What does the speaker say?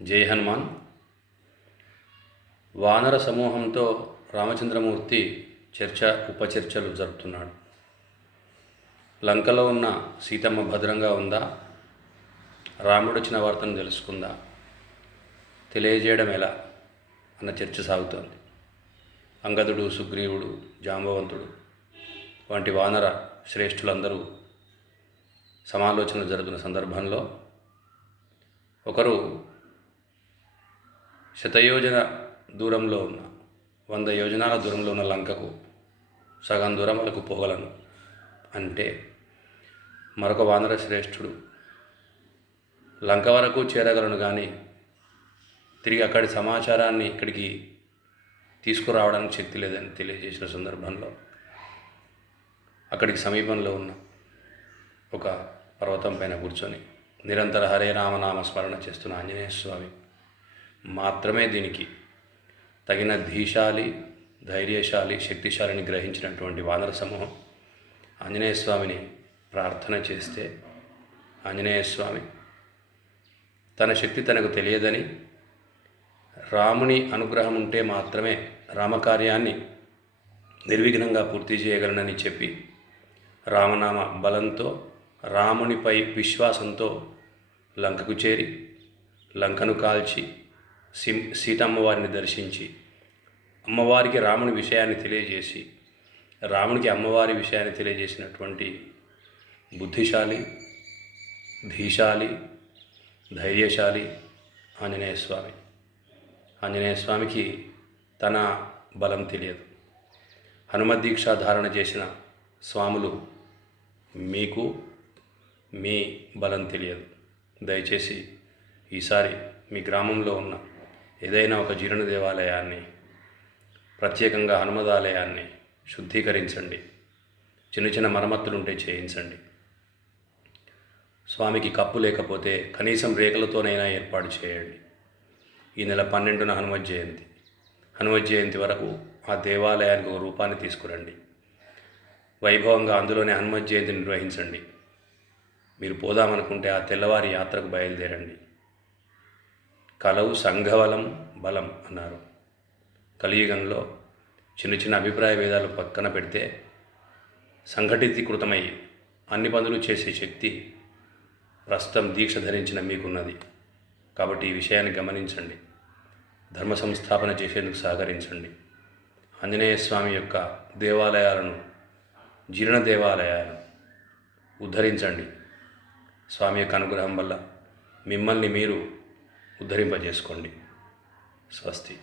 జై హనుమాన్. వానర సమూహంతో రామచంద్రమూర్తి ఉపచర్చలు జరుపుతున్నాడు. లంకలో ఉన్న సీతమ్మ భద్రంగా ఉందా, రాముడు వచ్చిన వార్తను తెలుసుకుందా, తెలియజేయడం ఎలా అన్న చర్చ సాగుతోంది. అంగదుడు, సుగ్రీవుడు, జాంబవంతుడు వంటి వానర శ్రేష్ఠులందరూ సమాలోచనలు జరుగుతున్న సందర్భంలో ఒకరు శతయోజన దూరంలో ఉన్న 100 యోజనాల దూరంలో ఉన్న లంకకు సగం దూరం వరకు పోగలను అంటే, మరొక వానర శ్రేష్ఠుడు లంక వరకు చేరగలను కానీ తిరిగి అక్కడి సమాచారాన్ని ఇక్కడికి తీసుకురావడానికి శక్తి లేదని తెలియజేసిన సందర్భంలో అక్కడికి సమీపంలో ఉన్న ఒక పర్వతం పైన కూర్చొని నిరంతర హరే రామనామ స్మరణ చేస్తున్న ఆంజనేయ స్వామి మాత్రమే దీనికి తగిన ధీశాలి, ధైర్యశాలి, శక్తిశాలిని గ్రహించినటువంటి వానర సమూహం ఆంజనేయ స్వామిని ప్రార్థన చేస్తే, ఆంజనేయ స్వామి తన శక్తి తనకు తెలియదని, రాముని అనుగ్రహం ఉంటే మాత్రమే రామకార్యాన్ని నిర్విఘ్నంగా పూర్తి చేయగలనని చెప్పి, రామనామ బలంతో, రామునిపై విశ్వాసంతో లంకకు చేరి, లంకను కాల్చి, సీతమ్మవారిని దర్శించి, అమ్మవారికి రాముని విషయాన్ని తెలియజేసి, రామునికి అమ్మవారి విషయాన్ని తెలియజేసినటువంటి బుద్ధిశాలి, ధీశాలి, ధైర్యశాలి ఆంజనేయ స్వామి. ఆంజనేయ స్వామికి తన బలం తెలియదు. హనుమద్దీక్ష ధారణ చేసిన స్వాములు మీకు మీ బలం తెలియదు. దయచేసి ఈసారి మీ గ్రామంలో ఉన్న ఏదైనా ఒక జీర్ణ దేవాలయాన్ని, ప్రత్యేకంగా హనుమదాలయాన్ని శుద్ధీకరించండి. చిన్న చిన్న మరమ్మతులుంటే చేయించండి. స్వామికి కప్పు లేకపోతే కనీసం రేకులతోనైనా ఏర్పాటు చేయండి. ఈ నెల 12న హనుమత్ జయంతి. హనుమత్ జయంతి వరకు ఆ దేవాలయానికి ఒక రూపాన్ని తీసుకురండి. వైభవంగా అందులోనే హనుమత్ జయంతి నిర్వహించండి. మీరు పోదామనుకుంటే ఆ తెల్లవారి యాత్రకు బయలుదేరండి. కలవు సంఘబలం బలం అన్నారు. కలియుగంలో చిన్న చిన్న అభిప్రాయ భేదాలు పక్కన పెడితే సంఘటితీకృతమై అన్ని పనులు చేసే శక్తి ప్రస్తుతం దీక్ష ధరించిన మీకున్నది. కాబట్టి ఈ విషయాన్ని గమనించండి. ధర్మ సంస్థాపన చేసేందుకు సహకరించండి. ఆంజనేయ స్వామి యొక్క దేవాలయాలను, జీర్ణ దేవాలయాలను ఉద్ధరించండి. స్వామి యొక్క అనుగ్రహం వల్ల మిమ్మల్ని మీరు ఉద్ధరింపజేసుకోండి. స్వస్తి.